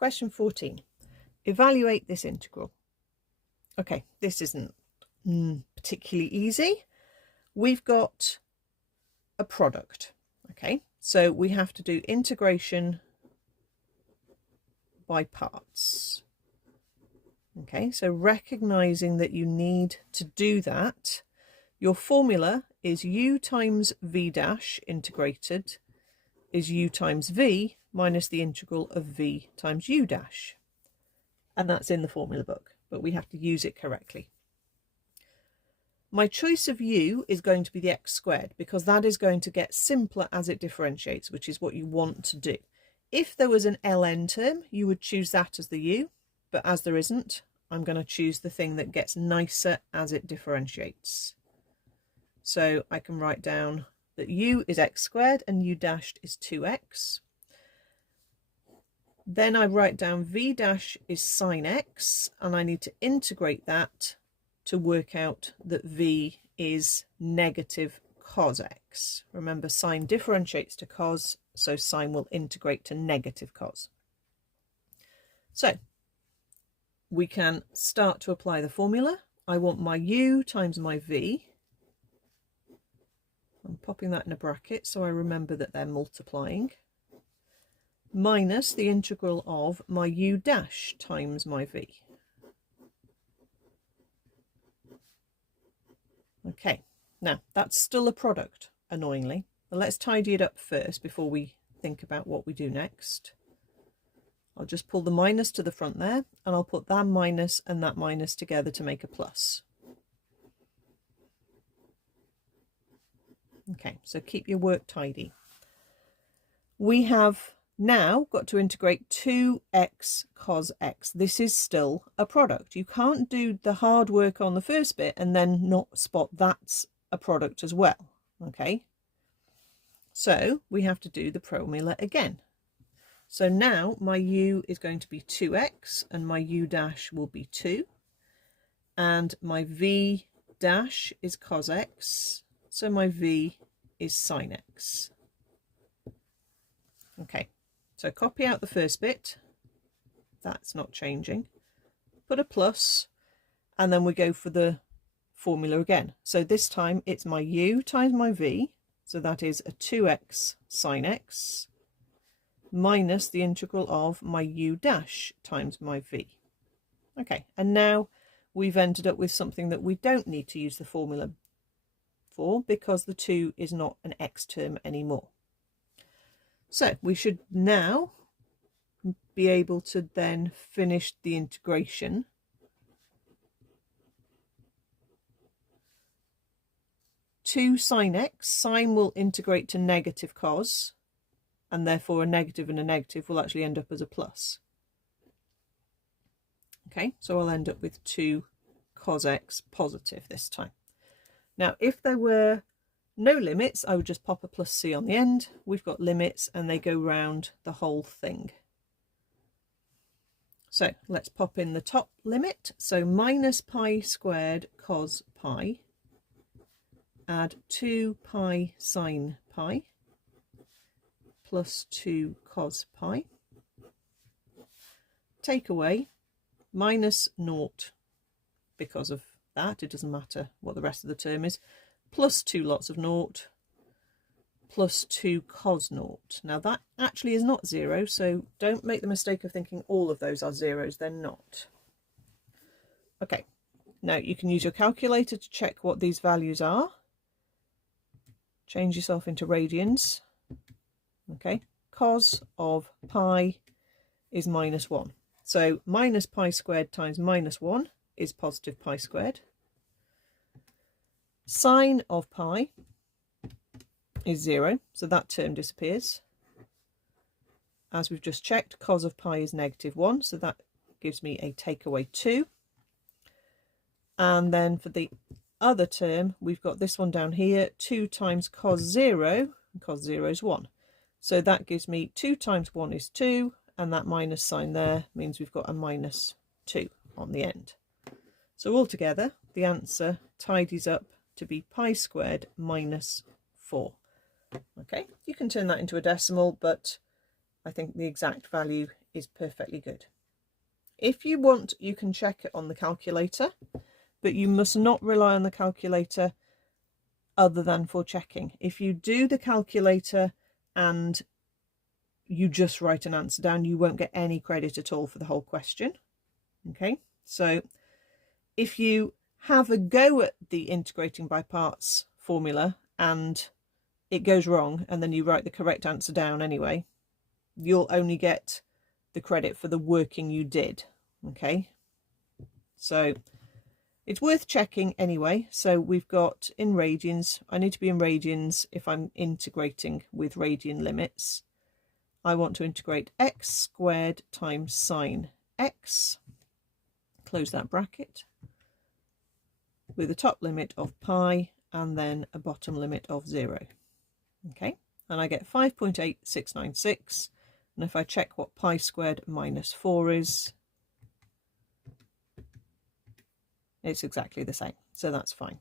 Question 14. Evaluate this integral. Okay, this isn't particularly easy. We've got a product. Okay, so we have to do integration by parts. Okay, so recognizing that you need to do that, your formula is u times v dash integrated is u times v minus the integral of v times u dash. And that's in the formula book, but we have to use it correctly. My choice of u is going to be the x squared, because that is going to get simpler as it differentiates, which is what you want to do. If there was an ln term, you would choose that as the u, but as there isn't, I'm going to choose the thing that gets nicer as it differentiates. So I can write down that u is x squared and u dashed is 2x. Then I write down v dash is sine x, and I need to integrate that to work out that v is negative cos x. Remember, sine differentiates to cos, so sine will integrate to negative cos. So we can start to apply the formula. I want my u times my v. I'm popping that in a bracket so I remember that they're multiplying, minus the integral of my u dash times my v. Okay, now that's still a product, annoyingly. But let's tidy it up first before we think about what we do next. I'll just pull the minus to the front there, and I'll put that minus and that minus together to make a plus. Okay, so keep your work tidy. We have now got to integrate 2x cos x. This is still a product. You can't do the hard work on the first bit and then not spot that's a product as well. Okay, so we have to do the formula again. So now my u is going to be 2x and my u dash will be 2, and my v dash is cos x, so my v is sine x. Okay, so copy out the first bit, that's not changing, put a plus, and then we go for the formula again. So this time it's my u times my v, so that is a 2x sine x, minus the integral of my u dash times my v. Okay, and now we've ended up with something that we don't need to use the formula for, because the 2 is not an x term anymore. So we should now be able to then finish the integration. Two sine x, sine will integrate to negative cos, and therefore a negative and a negative will actually end up as a plus. Okay, so I'll end up with 2 cos x positive this time. Now, if there were no limits, I would just pop a plus c on the end. We've got limits and they go round the whole thing. So let's pop in the top limit. So minus pi squared cos pi, add 2 pi sine pi, plus 2 cos pi, take away minus 0, because of that, it doesn't matter what the rest of the term is, plus 2 lots of 0, plus 2 cos 0. Now that actually is not 0, so don't make the mistake of thinking all of those are zeros, they're not. Okay, now you can use your calculator to check what these values are. Change yourself into radians. Okay, cos of pi is minus 1. So minus pi squared times minus 1 is positive pi squared. Sine of pi is 0, so that term disappears. As we've just checked, cos of pi is negative 1, so that gives me a takeaway 2. And then for the other term, we've got this one down here, 2 times cos 0, and cos 0 is 1. So that gives me 2 times 1 is 2, and that minus sign there means we've got a minus 2 on the end. So altogether, the answer tidies up to be pi squared minus 4. Okay, you can turn that into a decimal, but I think the exact value is perfectly good. If you want, you can check it on the calculator, but you must not rely on the calculator other than for checking. If you do the calculator and you just write an answer down, you won't get any credit at all for the whole question. Okay, so if you have a go at the integrating by parts formula and it goes wrong and then you write the correct answer down anyway, you'll only get the credit for the working you did. Okay, so it's worth checking anyway. So we've got in radians, I need to be in radians if I'm integrating with radian limits. I want to integrate x squared times sine x, close that bracket, with a top limit of pi and then a bottom limit of 0. Okay, and I get 5.8696, and if I check what pi squared minus 4 is, it's exactly the same, so that's fine.